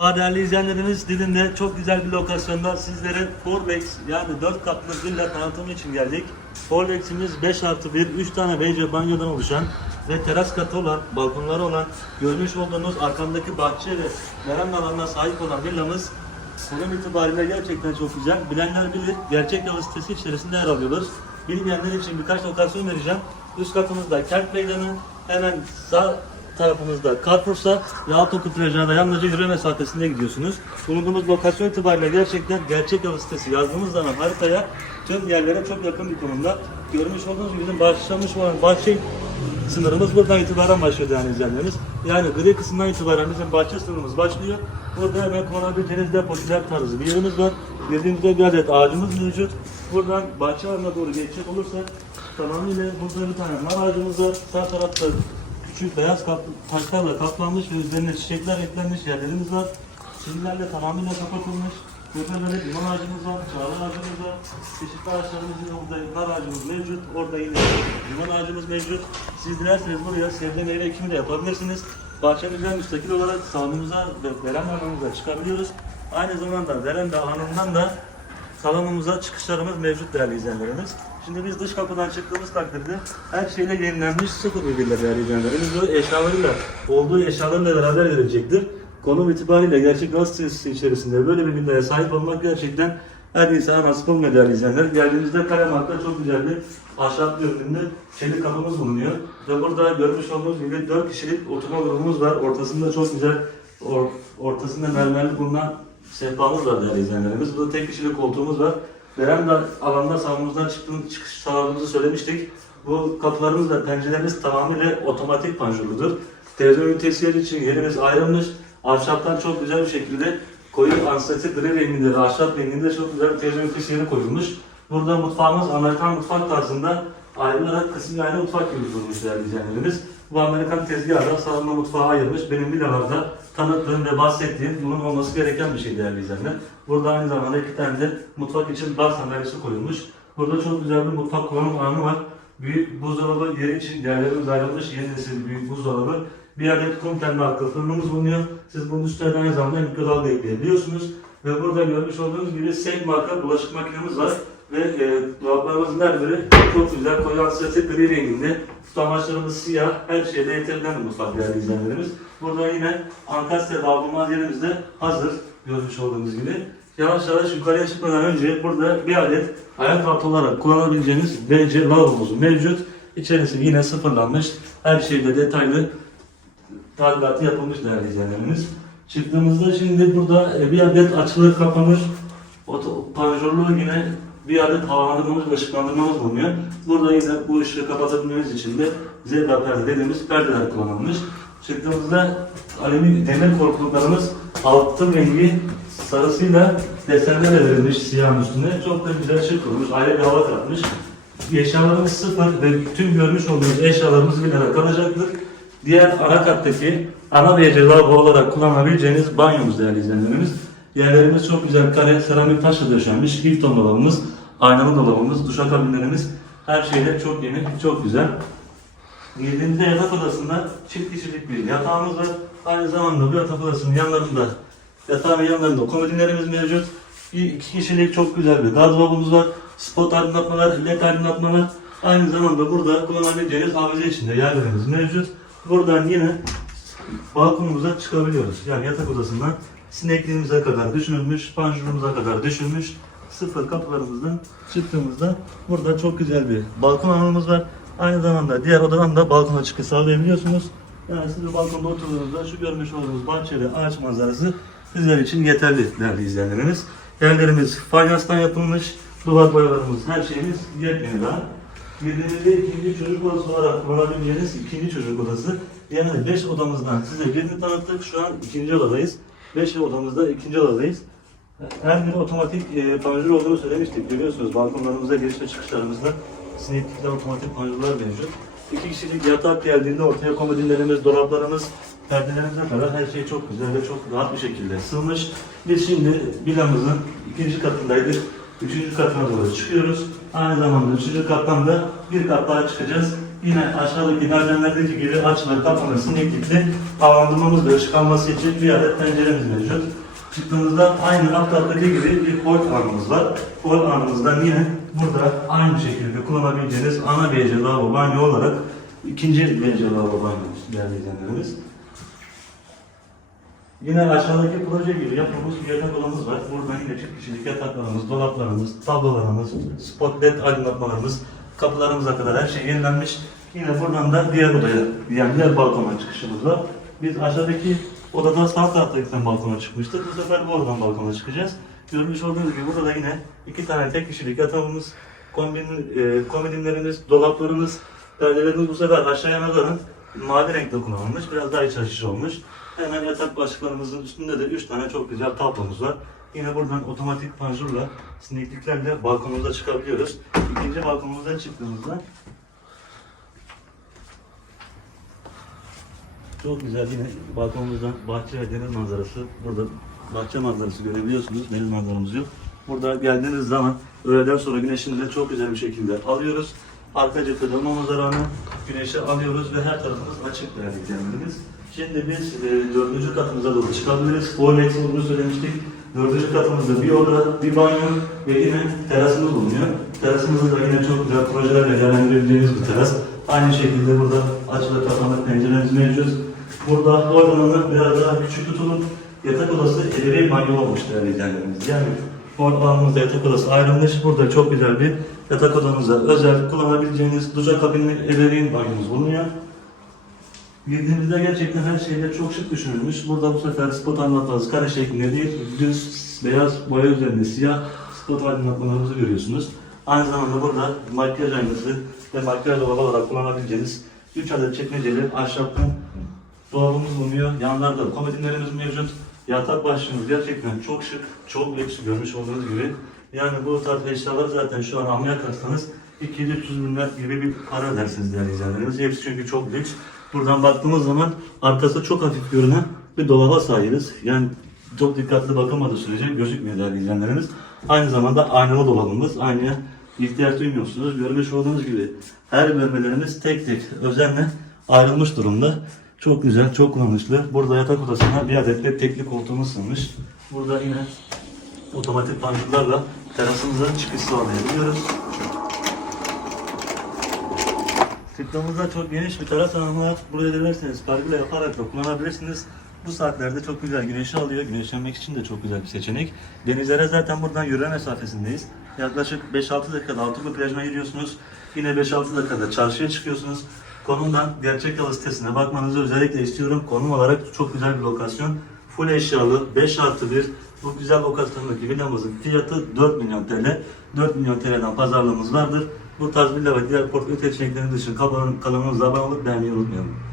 Değerli izleyenlerimiz dilinde çok güzel bir lokasyonda sizlere Forlex yani 4 katlı villa tanıtımı için geldik. Forlex'imiz 5 artı 1, 3 tane WC banyodan oluşan ve teras katı olan, balkonları olan, görmüş olduğunuz arkamdaki bahçe ve veranda alanına sahip olan villamız konum itibariyle gerçekten çok güzel. Bilenler bilir, gerçek yol sitesi içerisinde yer alıyoruz. Bilmeyenler için birkaç lokasyon vereceğim. Üst katımızda Kent Meydanı, hemen sağ tarafımızda Carrefour'sa ve Altoku plajına yalnızca yürüme mesafesinde gidiyorsunuz. Bulunduğumuz lokasyon itibariyle gerçekten gerçek yol sitesi yazdığımız zaman haritaya tüm yerlere çok yakın bir konumda. Görmüş olduğunuz gibi bizim başlamış olan bahçe sınırımız buradan itibaren başlıyor değerli izleyenlerimiz. Yani gri kısımdan itibaren bizim bahçe sınırımız başlıyor. Burada hemen kullanabileceğiniz depotiler tarzı bir yerimiz var. Girdiğimizde bir adet ağacımız mevcut. Buradan bahçe alanına doğru geçecek olursak tamamıyla burada bir tane nar ağacımız var. Sağ tarafta küçük beyaz taşlarla kaplanmış ve üzerine çiçekler eklenmiş yerlerimiz var. Çimlerle tamamıyla kapatılmış. Böyle limon ağacımız var, çağla ağacımız var. Çeşitli ağaçlarımız yine burada nar ağacımız mevcut. Orada yine limon ağacımız mevcut. Siz dilerseniz buraya sebze meyve ekimi de yapabilirsiniz. Bahçemizden müstakil olarak salonumuza ve veranda alanımıza çıkabiliyoruz. Aynı zamanda veranda alanından da salonumuza çıkışlarımız mevcut değerli izleyenlerimiz. Şimdi biz dış kapıdan çıktığımız takdirde her şeyle yenilenmiş sıfır bir villa değerli izleyenlerimiz. Bu eşyalarıyla, olduğu eşyalarla beraber verilecektir. Konum itibariyle gerçek gaz tesisi içerisinde böyle bir villaya sahip olmak gerçekten her insana nasip olmuyor değerli izleyenler. Geldiğimizde Karamak'ta çok güzel bir ahşap görünümlü çelik kapımız bulunuyor. Ve burada görmüş olduğunuz gibi 4 kişilik oturma grubumuz var. Ortasında çok güzel, or, ortasında mermerli bulunan sehpamız var değerli izleyenlerimiz. Burada tek kişilik koltuğumuz var. Veranda alanda salonumuzdan çıktığımız çıkış sağladığımızı söylemiştik. Bu kapılarımız da pencerelerimiz tamamıyla otomatik panjurludur. Televizyon ünitesi için yerimiz ayrılmış. Ahşaptan çok güzel bir şekilde koyu ansiyetik gri renginde ve ahşap renginde çok güzel bir televizyon ünitesi yeri koyulmuş. Burada mutfağımız Amerikan mutfak tarzında ayrılarak kısmi ayrı mutfak gibi durmuş değerli izleyenlerimiz. Bu Amerikan tezgahı da mutfağa ayırmış. Benim villalarda tanıttığım ve bahsettiğim bunun olması gereken bir şey değerli izleyenler. Burada aynı zamanda iki tane de mutfak için bar sandalyesi koyulmuş. Burada çok güzel bir mutfak kullanım alanı var. Büyük buzdolabı yeri için yerlerimiz ayrılmış. Yeni nesil büyük buzdolabı. Bir adet kumtel markalı fırınımız bulunuyor. Siz bunun üstüne aynı zamanda mikrodalga ekleyebiliyorsunuz. Ve burada görmüş olduğunuz gibi Senk marka bulaşık makinemiz var. Ve e, dolaplarımızın her biri çok güzel koyu ansiyetik gri renginde. Tutamaçlarımız siyah. Her şeyde yeterilen bir mutfak değerli izleyenlerimiz. Burada yine Ankastre davulmaz yerimiz de hazır. Görmüş olduğunuz gibi. Yavaş yavaş yukarıya çıkmadan önce burada bir adet ayak altı olarak kullanabileceğiniz WC lavabomuz mevcut. İçerisi yine sıfırlanmış. Her şeyde detaylı tadilatı yapılmış değerli izleyenlerimiz. Çıktığımızda şimdi burada e, bir adet açılır kapanır panjurlu yine bir adet havalandırmamız ve ışıklandırmamız bulunuyor. Burada yine bu ışığı kapatabilmemiz için de zebra perde dediğimiz perdeler kullanılmış. Çıktığımızda alüminyum demir korkuluklarımız altın rengi sarısıyla desenlerle verilmiş siyahın üstüne. Çok da güzel şık olmuş, ayrı bir hava katmış. Eşyalarımız sıfır ve tüm görmüş olduğunuz eşyalarımız bir arada kalacaktır. Diğer ana kattaki ana ve lavabo olarak kullanabileceğiniz banyomuz değerli izleyenlerimiz. Yerlerimiz çok güzel kare seramik taşla döşenmiş. Hilton dolabımız, aynalı dolabımız, duşakabinlerimiz her şeyle çok yeni, çok güzel. Girdiğimizde yatak odasında çift kişilik bir yatağımız var. Aynı zamanda bu yatak odasının yanlarında yatağın yanlarında komodinlerimiz mevcut. Bir iki kişilik çok güzel bir gardırobumuz var. Spot aydınlatmalar, led aydınlatmalar. Aynı zamanda burada kullanabileceğiniz avize içinde yerlerimiz mevcut. Buradan yine balkonumuza çıkabiliyoruz. Yani yatak odasından sinekliğimize kadar düşünülmüş, panjurumuza kadar düşünmüş. Sıfır kapılarımızdan çıktığımızda burada çok güzel bir balkon alanımız var. Aynı zamanda diğer odadan da balkona çıkış sağlayabiliyorsunuz. Yani siz bu balkonda oturduğunuzda şu görmüş olduğunuz bahçeli ağaç manzarası sizler için yeterli değerli izleyenlerimiz. Yerlerimiz fayanstan yapılmış, duvar boyalarımız, her şeyimiz yepyeni daha. Girdiğinizde ikinci çocuk odası olarak kullanabileceğiniz ikinci çocuk odası. Yani 5 odamızdan size birini tanıttık. Şu an ikinci odadayız. 5 odamızda ikinci odadayız. Her biri otomatik e, panjur olduğunu söylemiştik. Görüyorsunuz balkonlarımızda giriş ve çıkışlarımızda sineklikler otomatik panjurlar mevcut. İki kişilik yatak geldiğinde ortaya komodinlerimiz, dolaplarımız, perdelerimize kadar her şey çok güzel ve çok rahat bir şekilde sığmış. Biz şimdi villamızın ikinci katındaydık. Üçüncü katına doğru çıkıyoruz. Aynı zamanda üçüncü kattan da bir kat daha çıkacağız. yine aşağıdaki merdivenlerdeki gibi açılır kapanır sineklikli havalandırmamız ve ışık alması için bir adet penceremiz mevcut. Çıktığımızda aynı alt kattaki gibi bir koy alanımız var. Koy alanımızdan yine burada aynı şekilde kullanabileceğiniz ana BC lavabo banyo olarak ikinci BC lavabo banyo değerli izleyenlerimiz. Yine aşağıdaki proje gibi yapılmış bir yatak odamız var. Burada yine çift kişilik yataklarımız, dolaplarımız, tablolarımız, spot led aydınlatmalarımız, kapılarımıza kadar her şey yenilenmiş. Yine buradan da diğer odaya, yani diğer balkona çıkışımız var. Biz aşağıdaki odada sağ taraftaki balkona çıkmıştık. Bu sefer bu odadan balkona çıkacağız. Görmüş olduğunuz gibi burada da yine iki tane tek kişilik yatağımız, kombin, e, komodinlerimiz, dolaplarımız, perdelerimiz bu sefer aşağıya nazaran mavi renkte kullanılmış. Biraz daha iç açıcı olmuş. Hemen yatak başlıklarımızın üstünde de 3 tane çok güzel tablomuz var. Yine buradan otomatik panjurla, sinekliklerle balkonumuza çıkabiliyoruz. İkinci balkonumuza çıktığımızda çok güzel yine balkonumuzdan bahçe ve deniz manzarası. Burada bahçe manzarası görebiliyorsunuz. Deniz manzaramız yok. Burada geldiğiniz zaman öğleden sonra güneşimizi çok güzel bir şekilde alıyoruz. Arka cephede olmamıza rağmen güneşi alıyoruz ve her tarafımız açık izleyenlerimiz. Şimdi biz e, dördüncü katımıza doğru çıkabiliriz. Forex olduğunu söylemiştik. Dördüncü katımızda bir oda, bir banyo ve yine terasımız bulunuyor. Terasımızda da yine çok güzel projelerle değerlendirebileceğimiz bir teras. Aynı şekilde burada açılı kapanık penceremiz mevcut. Burada oranını biraz daha küçük tutulup yatak odası ebeveyn banyo olmuş değerli izleyenlerimiz. Yani alanımızda yatak odası ayrılmış. Burada çok güzel bir yatak odamıza özel kullanabileceğiniz duşakabinli ebeveyn banyomuz bulunuyor. Girdiğimizde gerçekten her şeyde çok şık düşünülmüş. Burada bu sefer spot aydınlatmanız kare şeklinde değil, düz beyaz boya üzerinde siyah spot aydınlatmalarımızı görüyorsunuz. Aynı zamanda burada makyaj aynası ve makyaj dolabı olarak kullanabileceğiniz 3 adet çekmeceli ahşaptan dolabımız bulunuyor. Yanlarda komodinlerimiz mevcut. Yatak başlığımız gerçekten çok şık, çok lüks görmüş olduğunuz gibi. Yani bu tarz eşyalar zaten şu an almaya kalksanız 200-300 bin lira gibi bir para dersiniz değerli izleyenlerimiz. Hepsi çünkü çok lüks. Buradan baktığımız zaman arkası çok hafif görünen bir dolaba sahibiz. Yani çok dikkatli bakılmadığı sürece gözükmüyor değerli izleyenlerimiz. Aynı zamanda aynalı dolabımız. Aynı ihtiyaç duymuyorsunuz. Görmüş olduğunuz gibi her bölmelerimiz tek tek özenle ayrılmış durumda. Çok güzel, çok kullanışlı. Burada yatak odasına bir adet de tekli koltuğumuz sığmış. Burada yine otomatik panjurlarla terasımıza çıkış sağlayabiliyoruz. Sırtımızda çok geniş bir teras alanı var. Buraya dilerseniz kargıyla yaparak da kullanabilirsiniz. Bu saatlerde çok güzel güneşi alıyor. Güneşlenmek için de çok güzel bir seçenek. Denizlere zaten buradan yürüme mesafesindeyiz. Yaklaşık 5-6 dakikada Altıklı plajına gidiyorsunuz. Yine 5-6 dakikada çarşıya çıkıyorsunuz. Konumdan gerçek yalı sitesine bakmanızı özellikle istiyorum. Konum olarak çok güzel bir lokasyon. Full eşyalı, 5 artı 1. Bu güzel lokasyondaki villamızın fiyatı 4 milyon TL. 4 milyon TL'den pazarlığımız vardır. Bu tarz villa ve diğer portföy seçeneklerinin dışında kanalımıza abone olup beğenmeyi unutmayalım.